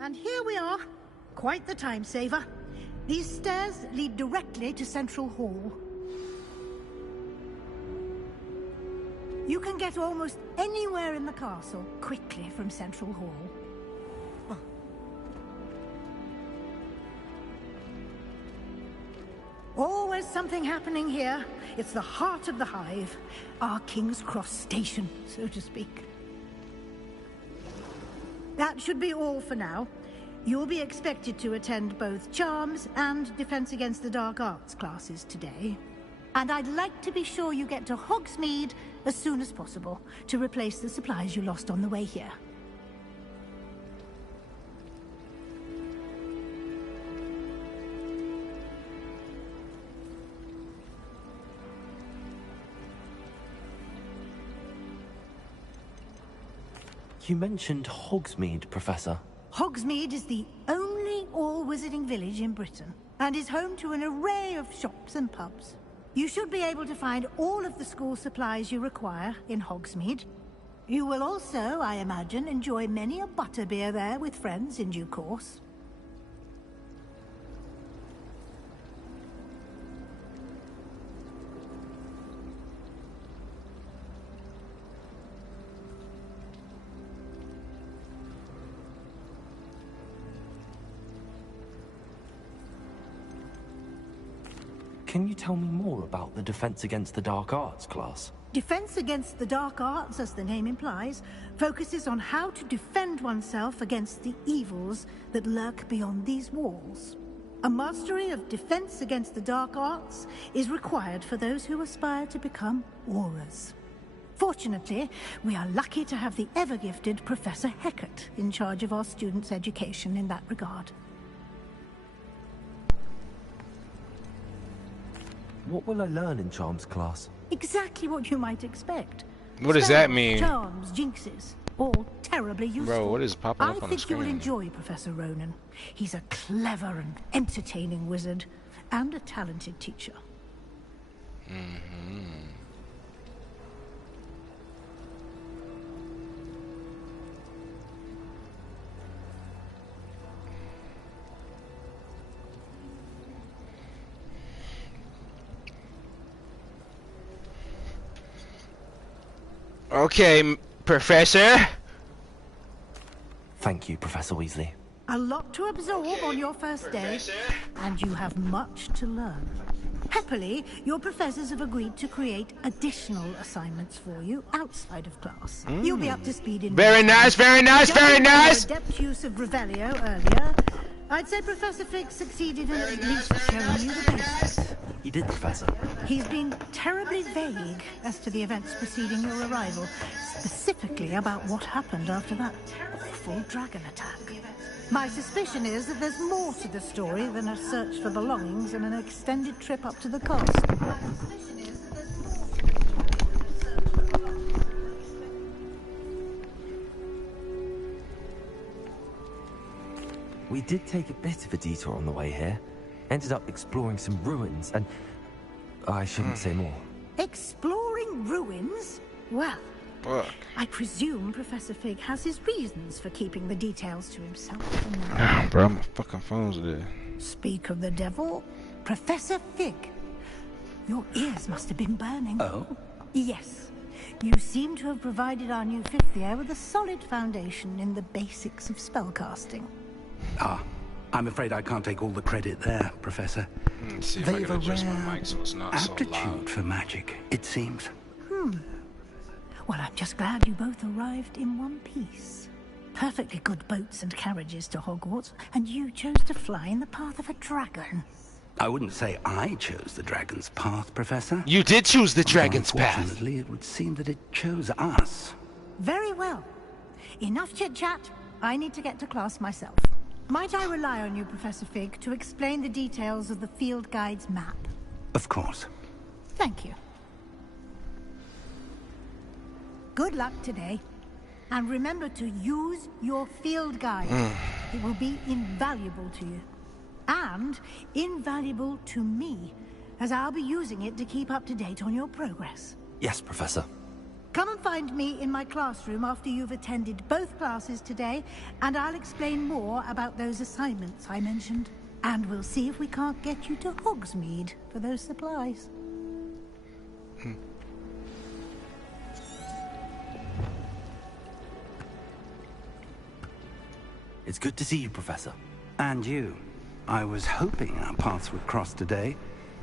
And here we are. Quite the time saver. These stairs lead directly to Central Hall. You can get almost anywhere in the castle quickly from Central Hall. Always something happening here. It's the heart of the hive. Our King's Cross station, so to speak. That should be all for now. You'll be expected to attend both Charms and Defense Against the Dark Arts classes today. And I'd like to be sure you get to Hogsmeade as soon as possible to replace the supplies you lost on the way here. You mentioned Hogsmeade, Professor. Hogsmeade is the only all-wizarding village in Britain, and is home to an array of shops and pubs. You should be able to find all of the school supplies you require in Hogsmeade. You will also, I imagine, enjoy many a butterbeer there with friends in due course. Can you tell me more about the Defense Against the Dark Arts class? Defense Against the Dark Arts, as the name implies, focuses on how to defend oneself against the evils that lurk beyond these walls. A mastery of Defense Against the Dark Arts is required for those who aspire to become Aurors. Fortunately, we are lucky to have the ever-gifted Professor Hecat in charge of our students' education in that regard. What will I learn in Charms class? Exactly what you might expect. What does that mean? Charms, jinxes, all terribly useful. Bro, what is popping up on the screen? I think you'll enjoy Professor Ronan. He's a clever and entertaining wizard, and a talented teacher. Okay, Professor. Thank you, Professor Weasley. A lot to absorb on your first day, and you have much to learn. Happily, your professors have agreed to create additional assignments for you outside of class. You'll be up to speed in... Very nice, very nice, very nice! Adept use of Revelio earlier. I'd say Professor Fig succeeded in at least showing you the basics. He did, Professor. He's been terribly vague as to the events preceding your arrival, specifically about what happened after that awful dragon attack. My suspicion is that there's more to the story than a search for belongings and an extended trip up to the castle. We did take a bit of a detour on the way here. Ended up exploring some ruins, and I shouldn't say more. Exploring ruins? Well, Fuck. I presume Professor Fig has his reasons for keeping the details to himself. Bro, my fucking phone's dead. Speak of the devil, Professor Fig. Your ears must have been burning. Oh? Yes. You seem to have provided our new fifth year with a solid foundation in the basics of spellcasting. Ah, I'm afraid I can't take all the credit there, Professor. Let's see if I can adjust my mic so it's not so aptitude loud. for magic, it seems. Well, I'm just glad you both arrived in one piece. Perfectly good boats and carriages to Hogwarts, and you chose to fly in the path of a dragon. I wouldn't say I chose the dragon's path, Professor. You did choose the dragon's path. Unfortunately, it would seem that it chose us. Very well. Enough chit-chat. I need to get to class myself. Might I rely on you, Professor Fig, to explain the details of the field guide's map? Of course. Thank you. Good luck today. And remember to use your field guide. It will be invaluable to you. And invaluable to me, as I'll be using it to keep up to date on your progress. Yes, Professor. Come and find me in my classroom after you've attended both classes today, and I'll explain more about those assignments I mentioned. And we'll see if we can't get you to Hogsmeade for those supplies. It's good to see you, Professor. And you. I was hoping our paths would cross today,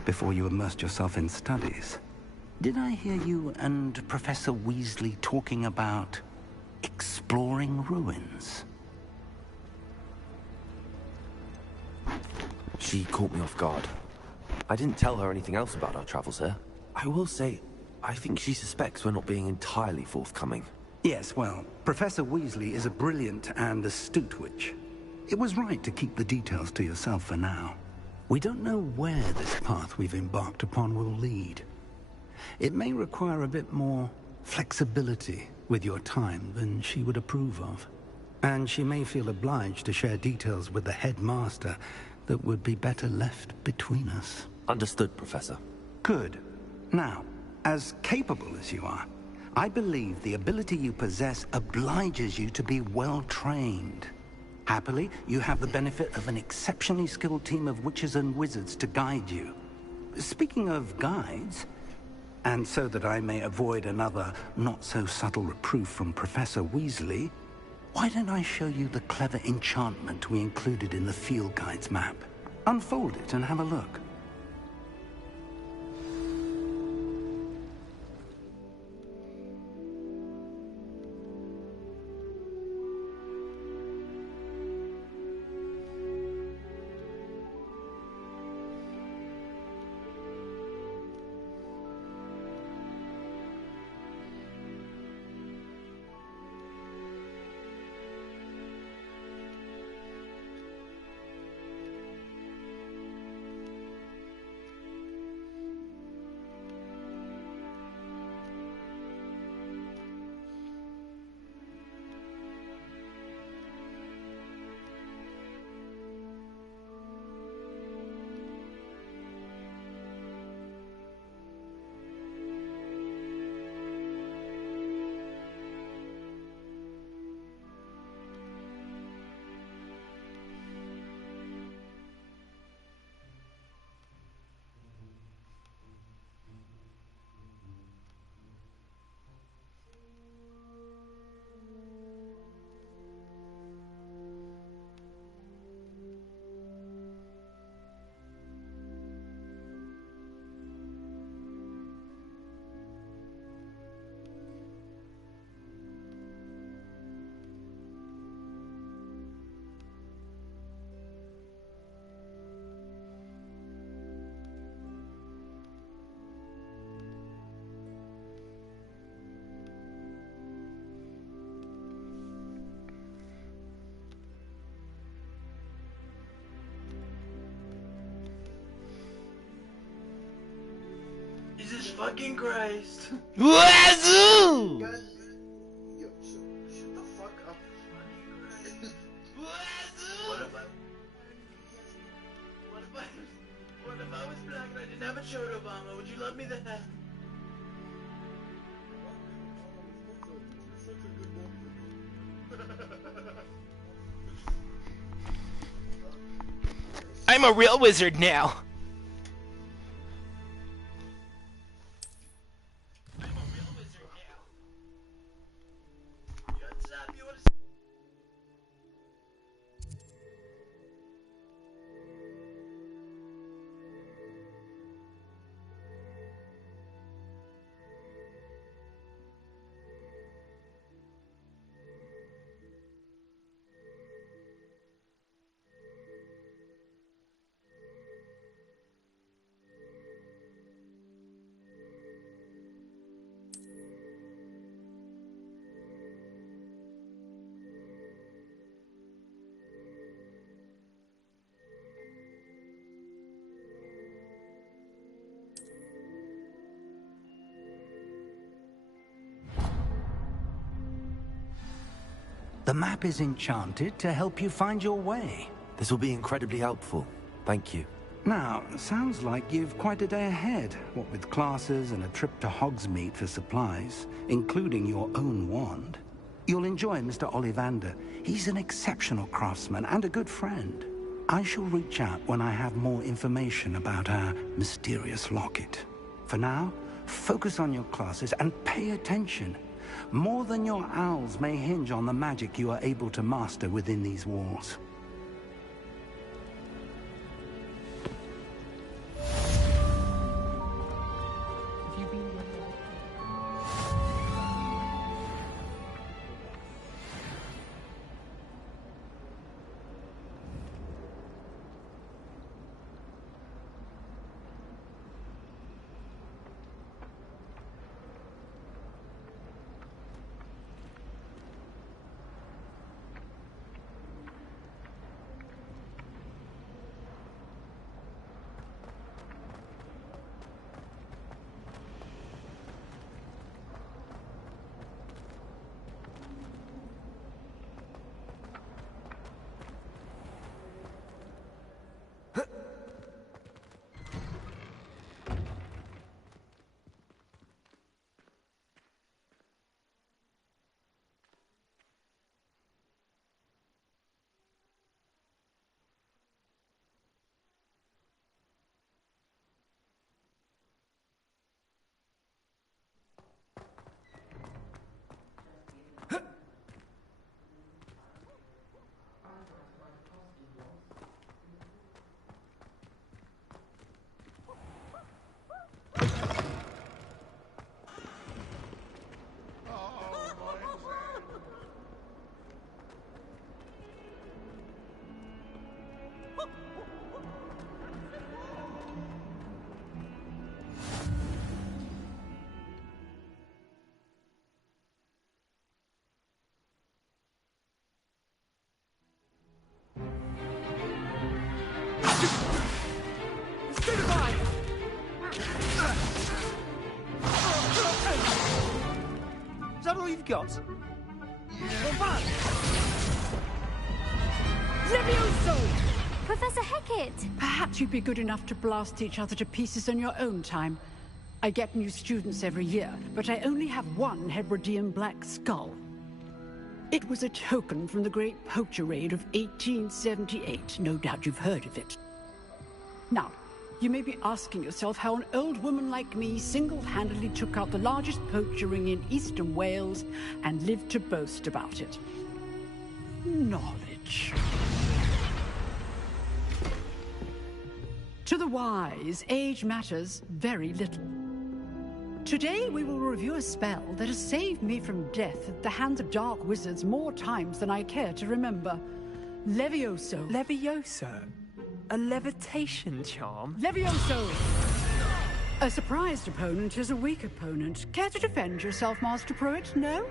before you immersed yourself in studies. Did I hear you and Professor Weasley talking about exploring ruins? She caught me off guard. I didn't tell her anything else about our travels here. I will say, I think she suspects we're not being entirely forthcoming. Yes, well, Professor Weasley is a brilliant and astute witch. It was right to keep the details to yourself for now. We don't know where this path we've embarked upon will lead. It may require a bit more flexibility with your time than she would approve of. And she may feel obliged to share details with the headmaster that would be better left between us. Understood, Professor. Good. Now, as capable as you are, I believe the ability you possess obliges you to be well-trained. Happily, you have the benefit of an exceptionally skilled team of witches and wizards to guide you. Speaking of guides, and so that I may avoid another not-so-subtle reproof from Professor Weasley, why don't I show you the clever enchantment we included in the field guide's map? Unfold it and have a look. Jesus fucking Christ. Wazoo! God. Yo, shut the fuck up. What if I was black and I didn't have a shirt, Obama? Would you love me then? I'm a real wizard now. The map is enchanted to help you find your way. This will be incredibly helpful. Thank you. Now, sounds like you've quite a day ahead, what with classes and a trip to Hogsmeade for supplies, including your own wand. You'll enjoy Mr. Ollivander. He's an exceptional craftsman and a good friend. I shall reach out when I have more information about our mysterious locket. For now, focus on your classes and pay attention. More than your owls may hinge on the magic you are able to master within these walls. Is that all you've got? Levioso! Professor Hecat! Perhaps you'd be good enough to blast each other to pieces on your own time. I get new students every year, but I only have one Hebridean black skull. It was a token from the Great Poacher Raid of 1878. No doubt you've heard of it. Now, you may be asking yourself how an old woman like me single-handedly took out the largest poacher ring in eastern Wales and lived to boast about it. Knowledge. To the wise, age matters very little. Today we will review a spell that has saved me from death at the hands of dark wizards more times than I care to remember. Levioso. Levioso? A levitation charm? Levioso! A surprised opponent is a weak opponent. Care to defend yourself, Master Pruitt? No?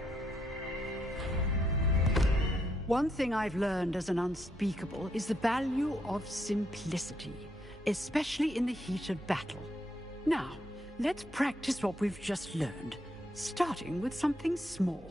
One thing I've learned as an unspeakable is the value of simplicity, especially in the heat of battle. Now, let's practice what we've just learned, starting with something small.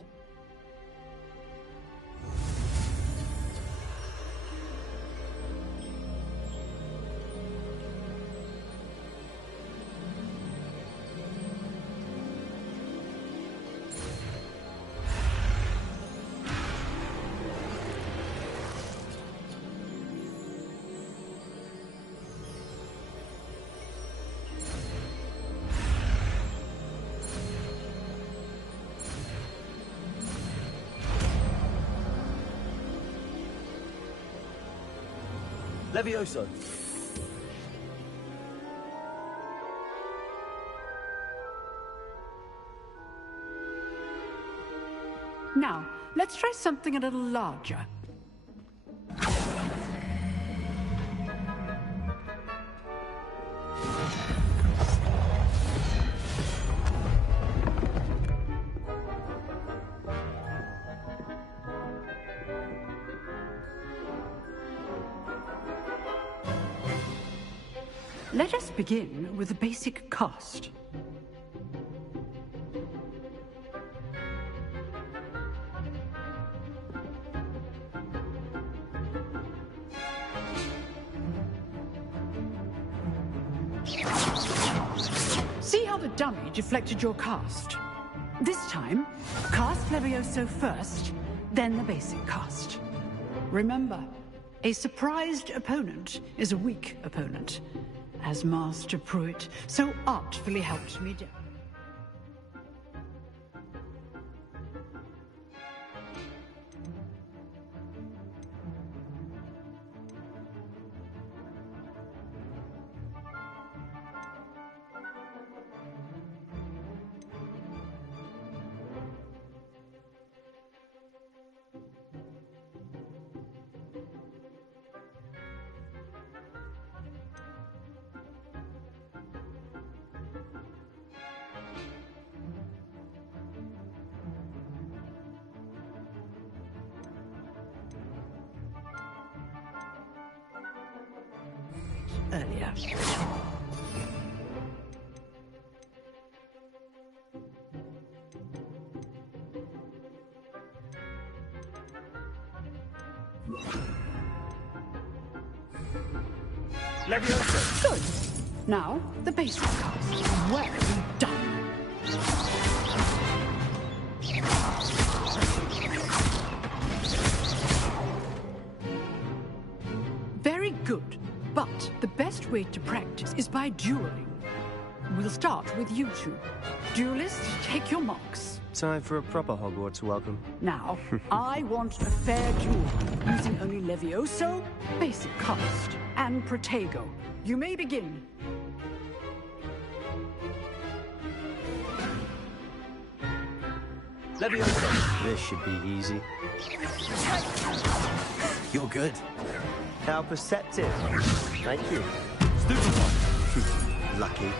Levioso. Now, let's try something a little larger. Let us begin with the basic cast. how the dummy deflected your cast. This time, cast Levioso first, then the basic cast. Remember, a surprised opponent is a weak opponent, as Master Pruitt so artfully helped me do. Earlier. Leviosa! Good. Now, the basic cast. Well done. Very good. But the best way to practice is by dueling. We'll start with you two. Duelists, take your marks. Time for a proper Hogwarts welcome. Now, I want a fair duel, using only Levioso, basic cast, and Protego. You may begin. Leviosa! This should be easy. You're good. How perceptive. Thank you. Stupefy. Lucky.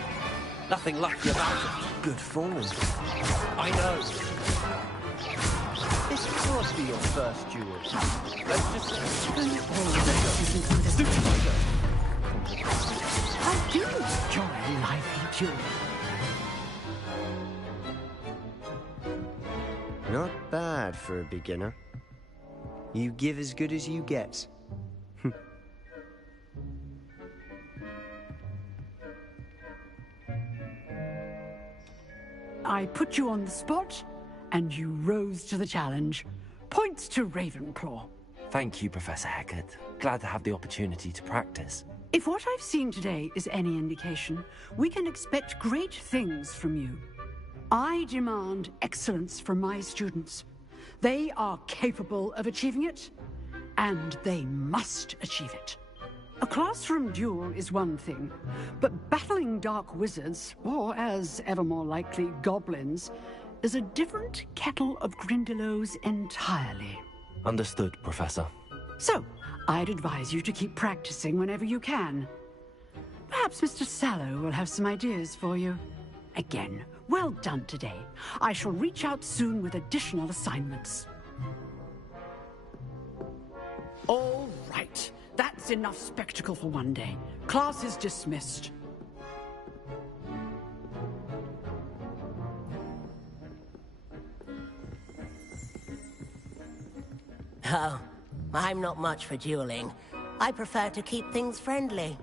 Nothing lucky about it. Good form. I know. This can't be your first duel. Let's just... Stupefy. I do enjoy a lively duel. Not bad for a beginner. You give as good as you get. I put you on the spot, and you rose to the challenge. Points to Ravenclaw. Thank you, Professor Hecat. Glad to have the opportunity to practice. If what I've seen today is any indication, we can expect great things from you. I demand excellence from my students. They are capable of achieving it, and they must achieve it. A classroom duel is one thing, but battling dark wizards, or as ever more likely, goblins, is a different kettle of Grindylows entirely. Understood, Professor. So, I'd advise you to keep practicing whenever you can. Perhaps Mr. Sallow will have some ideas for you. Again, well done today. I shall reach out soon with additional assignments. All right. That's enough spectacle for one day. Class is dismissed. Oh, I'm not much for dueling. I prefer to keep things friendly.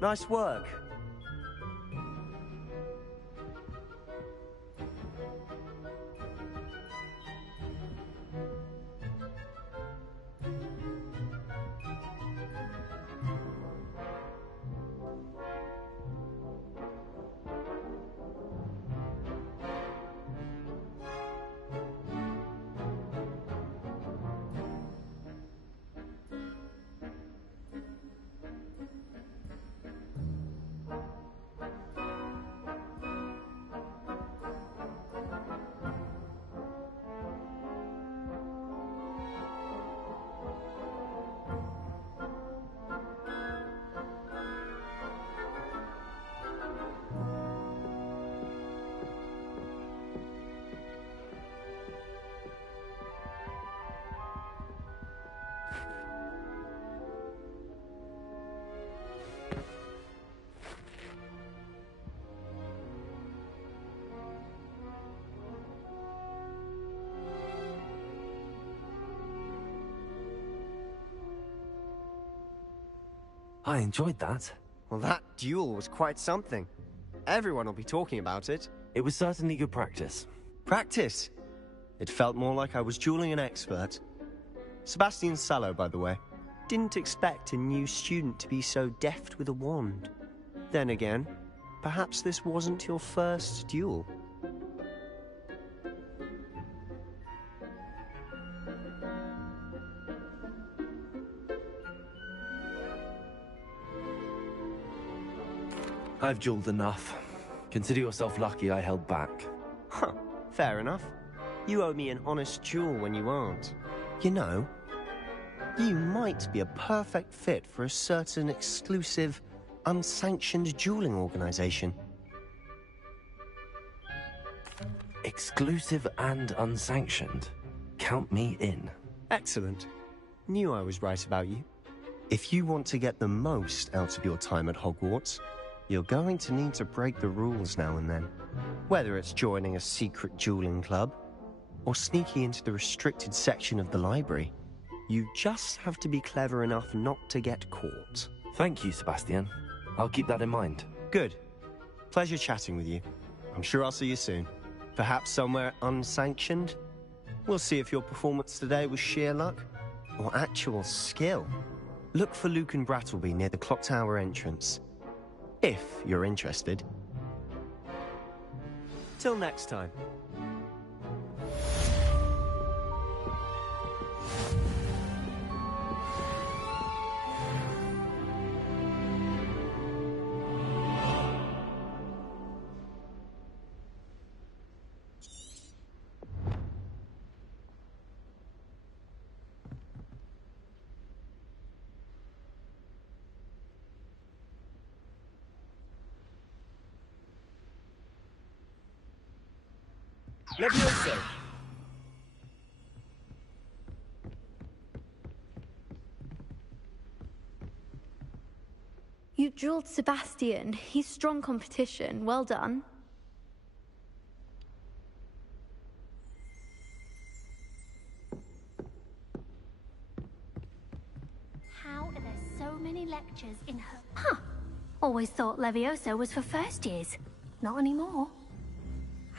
Nice work. I enjoyed that. Well, that duel was quite something. Everyone will be talking about it. It was certainly good practice. Practice? It felt more like I was dueling an expert. Sebastian Sallow, by the way. Didn't expect a new student to be so deft with a wand. Then again, perhaps this wasn't your first duel. I've dueled enough. Consider yourself lucky I held back. Huh, fair enough. You owe me an honest duel when you aren't. You know, you might be a perfect fit for a certain exclusive, unsanctioned dueling organization. Exclusive and unsanctioned? Count me in. Excellent. Knew I was right about you. If you want to get the most out of your time at Hogwarts, you're going to need to break the rules now and then. Whether it's joining a secret dueling club, or sneaking into the restricted section of the library, you just have to be clever enough not to get caught. Thank you, Sebastian. I'll keep that in mind. Good. Pleasure chatting with you. I'm sure I'll see you soon. Perhaps somewhere unsanctioned? We'll see if your performance today was sheer luck, or actual skill. Look for Luke and Brattleby near the clock tower entrance. If you're interested. Till next time. Levioso! You drilled Sebastian. He's strong competition. Well done. How are there so many lectures in her? Huh. Always thought Levioso was for first years. Not anymore.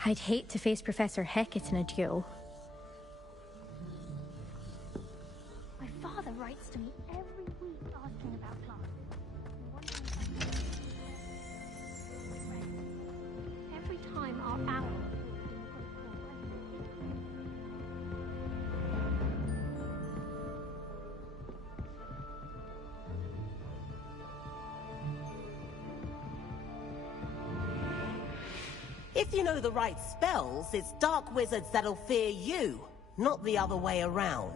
I'd hate to face Professor Hecat in a duel. My father writes to me every week asking about class. Every time our hour. If you know the right spells, it's dark wizards that'll fear you, not the other way around.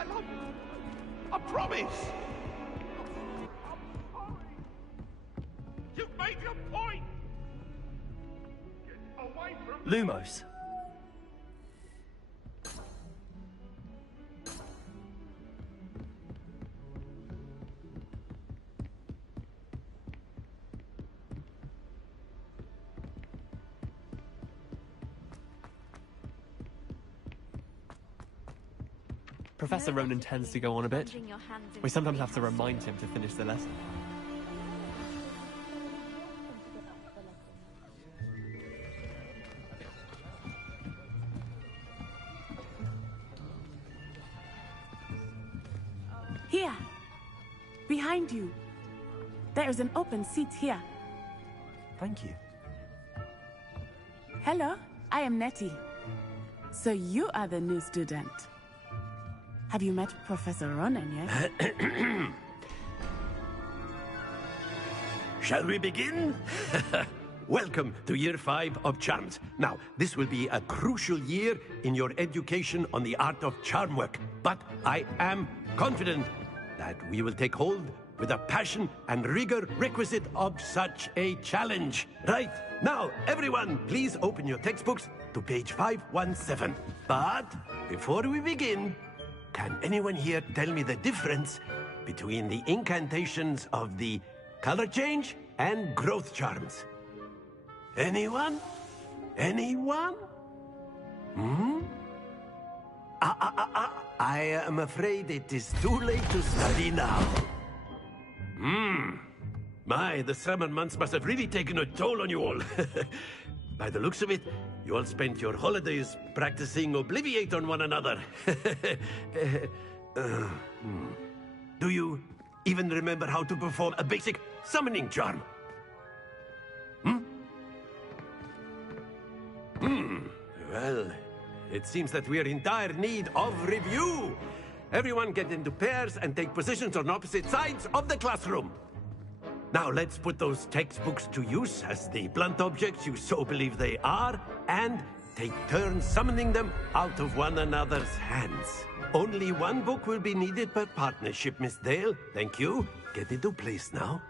I love you. I promise. You've made your point. Get away from Lumos. Professor Ronan tends to go on a bit. We sometimes have to remind him to finish the lesson. Here. Behind you. There is an open seat here. Thank you. Hello, I am Nettie. So you are the new student. Have you met Professor Ronan yet? Shall we begin? Welcome to Year 5 of Charms. Now, this will be a crucial year in your education on the art of charm work, but I am confident that we will take hold with the passion and rigor requisite of such a challenge. Right, now, everyone, please open your textbooks to page 517. But before we begin, can anyone here tell me the difference between the incantations of the color change and growth charms? Anyone? Anyone? I am afraid it is too late to study now. My, the summer months must have really taken a toll on you all. By the looks of it, you all spent your holidays practicing Obliviate on one another. Do you even remember how to perform a basic summoning charm? Well, it seems that we are in dire need of review. Everyone get into pairs and take positions on opposite sides of the classroom. Now let's put those textbooks to use as the blunt objects you so believe they are, and take turns summoning them out of one another's hands. Only one book will be needed per partnership, Miss Dale. Thank you. Get into place now.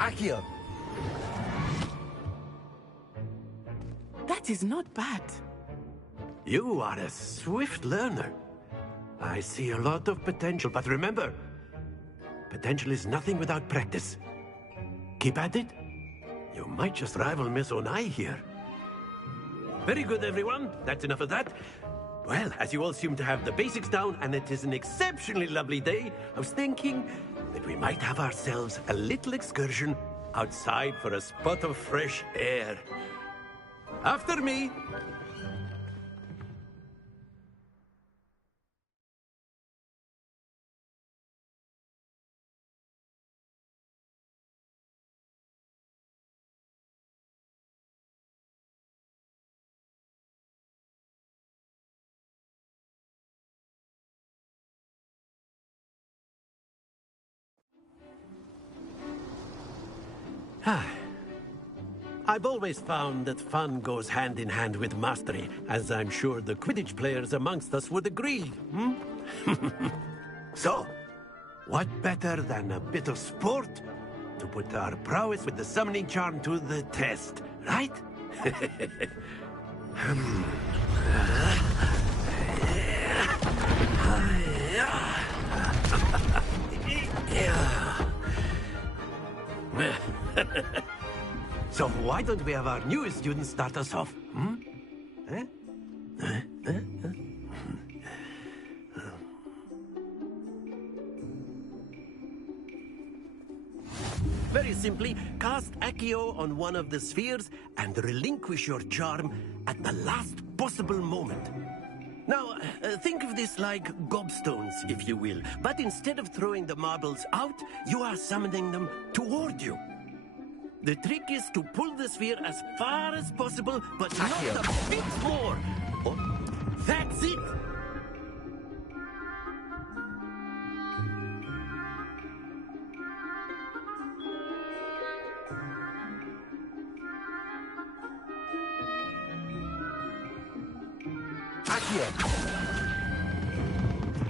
Accio! That is not bad. You are a swift learner. I see a lot of potential, but remember, potential is nothing without practice. Keep at it. You might just rival Miss Onai here. Very good, everyone. That's enough of that. Well, as you all seem to have the basics down, and it is an exceptionally lovely day, I was thinking that we might have ourselves a little excursion outside for a spot of fresh air. After me. I've always found that fun goes hand in hand with mastery, as I'm sure the Quidditch players amongst us would agree. So, what better than a bit of sport to put our prowess with the summoning charm to the test, right? So why don't we have our newest student start us off? Very simply, cast Accio on one of the spheres and relinquish your charm at the last possible moment. Now, think of this like gobstones, if you will. But instead of throwing the marbles out, you are summoning them toward you. The trick is to pull the sphere as far as possible, but not a bit more. Oh, that's it.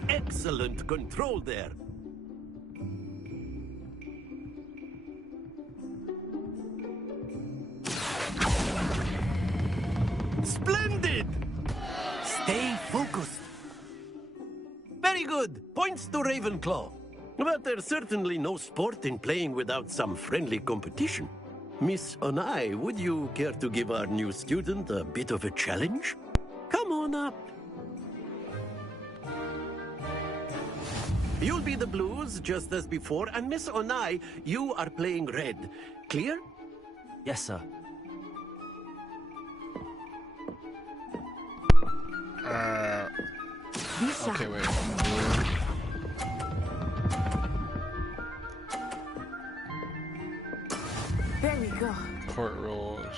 Excellent control there. Splendid! Stay focused. Very good. Points to Ravenclaw. But there's certainly no sport in playing without some friendly competition. Miss Onai, would you care to give our new student a bit of a challenge? Come on up. You'll be the blues, just as before, and Miss Onai, you are playing red. Clear? Yes, sir. Okay, wait. There we go. Court rules.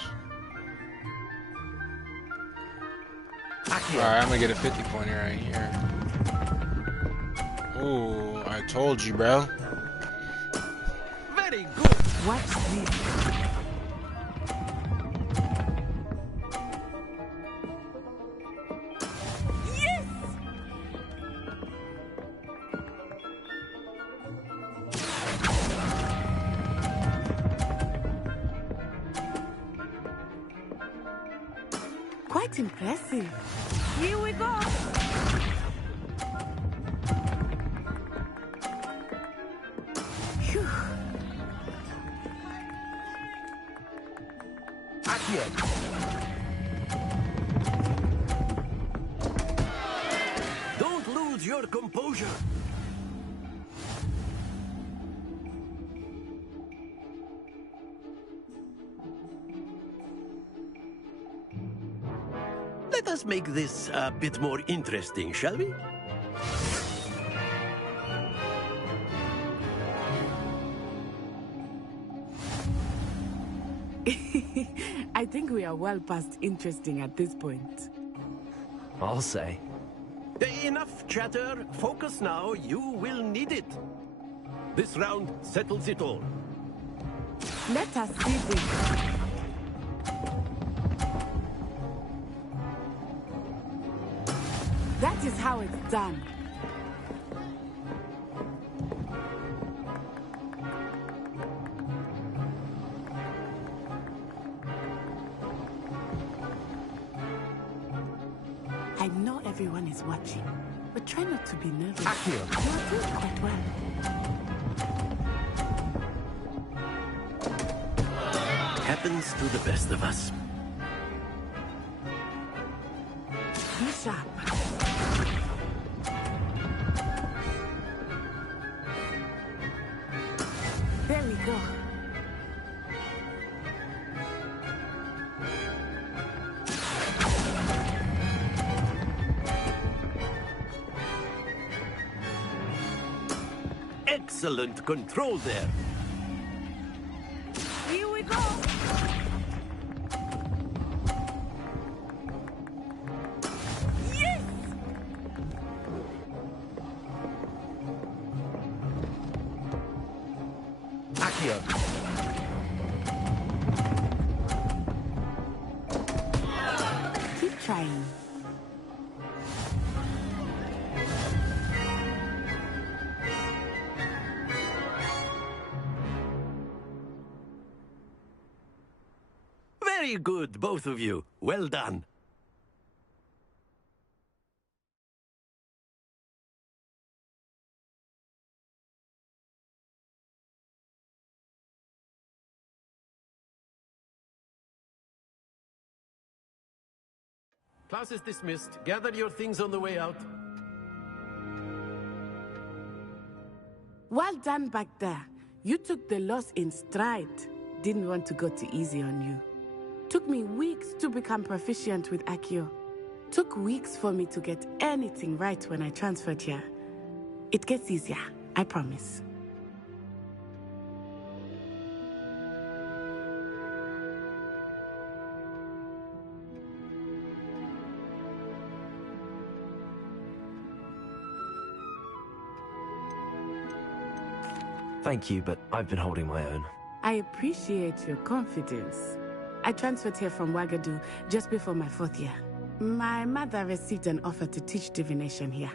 Alright, I'm gonna get a 50-pointer right here. Ooh, I told you, bro. Very good. Watch this. Quite impressive. Here we go. Phew. Don't lose your composure. Let us make this a bit more interesting, shall we? I think we are well past interesting at this point. I'll say. Enough chatter. Focus now. You will need it. This round settles it all. Let us see this. That is how it's done. I know everyone is watching, but try not to be nervous. You are doing quite well. Happens to the best of us. Be sharp. There we go. Excellent control there. Here we go. Yes! Accio. Keep trying. Very good, both of you. Well done. Class is dismissed. Gather your things on the way out. Well done back there. You took the loss in stride. Didn't want to go too easy on you. Took me weeks to become proficient with Accio. Took weeks for me to get anything right when I transferred here. It gets easier, I promise. Thank you, but I've been holding my own. I appreciate your confidence. I transferred here from Wagadu just before my 4th year. My mother received an offer to teach divination here.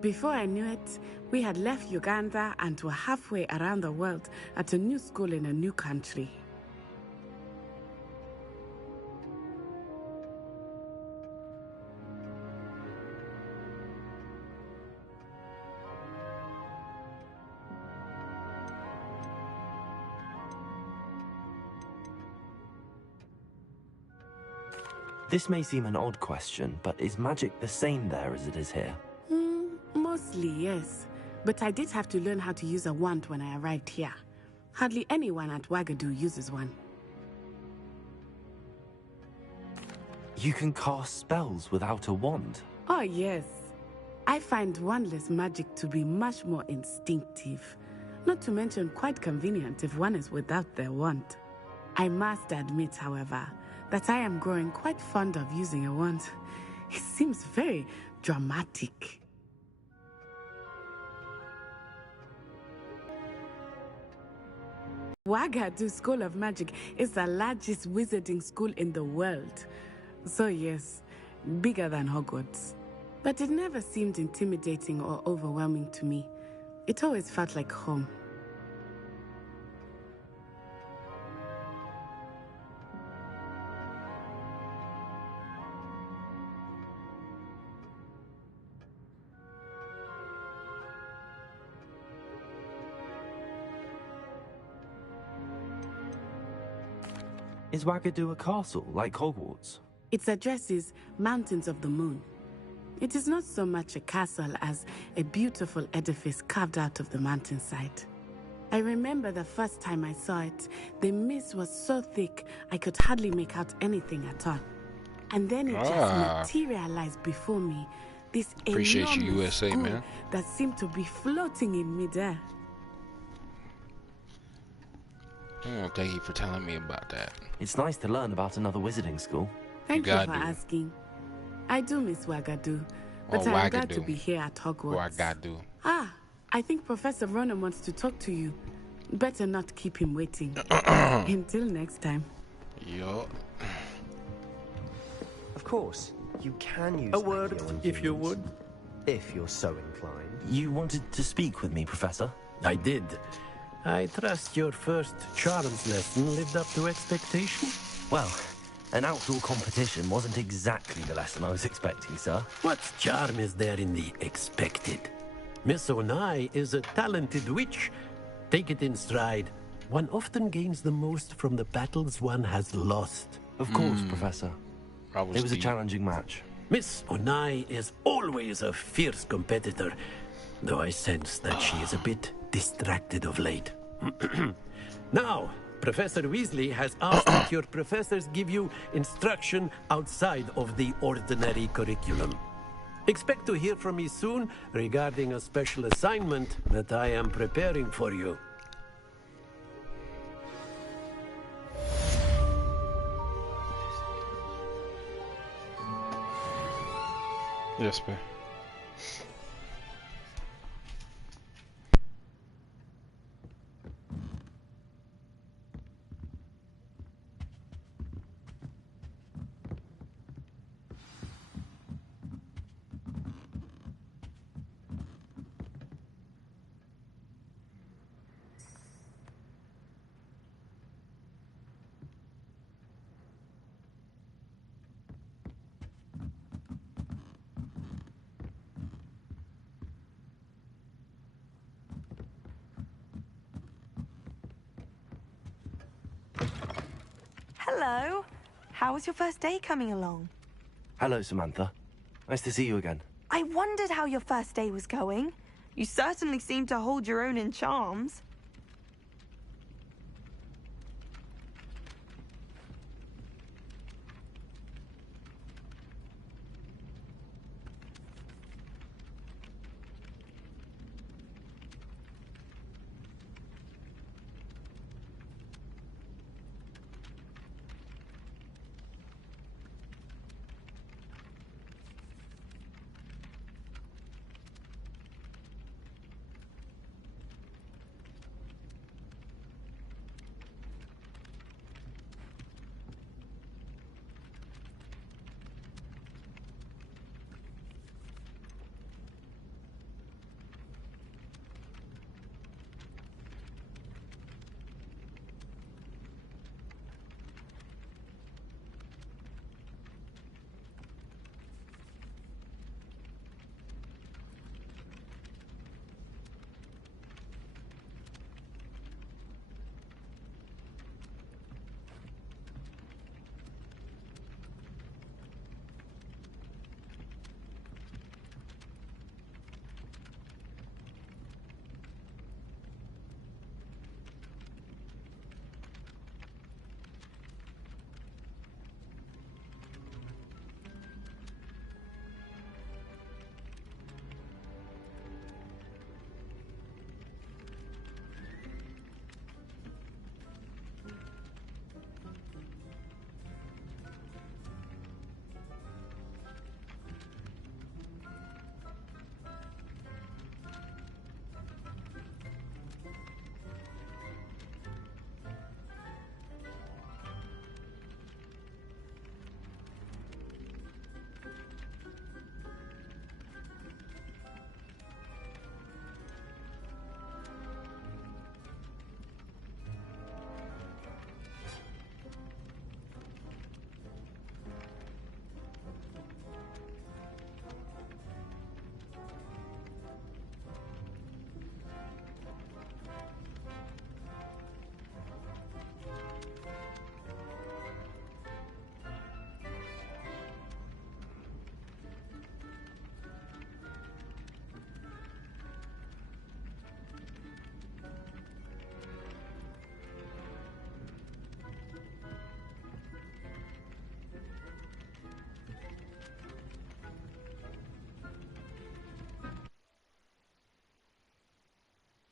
Before I knew it, we had left Uganda and were halfway around the world at a new school in a new country. This may seem an odd question, but is magic the same there as it is here? Mostly, yes. But I did have to learn how to use a wand when I arrived here. Hardly anyone at Wagadu uses one. You can cast spells without a wand? Oh, yes. I find wandless magic to be much more instinctive. Not to mention quite convenient if one is without their wand. I must admit, however, that I am growing quite fond of using a wand. It seems very dramatic. Wagadu School of Magic is the largest wizarding school in the world. So yes, bigger than Hogwarts. But it never seemed intimidating or overwhelming to me. It always felt like home. Is Wagadu a castle, like Hogwarts? Its address is Mountains of the Moon. It is not so much a castle as a beautiful edifice carved out of the mountainside. I remember the first time I saw it, the mist was so thick I could hardly make out anything at all. And then it just materialized before me, this Appreciate you, enormous USA, school man. that seemed to be floating in midair. Thank you for telling me about that. It's nice to learn about another wizarding school. Thank you for asking. I do miss Wagadu, but I'm glad to be here at Hogwarts. Wagadu. Ah, I think Professor Ronan wants to talk to you. Better not keep him waiting. Until next time. Yup. Of course, you can use a word, if you would. If you're so inclined. You wanted to speak with me, Professor? I did. I trust your first charms lesson lived up to expectation? Well, an outdoor competition wasn't exactly the lesson I was expecting, sir. What charm is there in the expected? Miss Onai is a talented witch. Take it in stride. One often gains the most from the battles one has lost. Of course, Professor. It was a challenging match. Miss Onai is always a fierce competitor, though I sense that she is a bit distracted of late. Now, Professor Weasley has asked that your professors give you instruction outside of the ordinary curriculum. Expect to hear from me soon regarding a special assignment that I am preparing for you. Yes, man. Hello. How was your first day coming along? Hello, Samantha. Nice to see you again. I wondered how your first day was going. You certainly seem to hold your own in charms.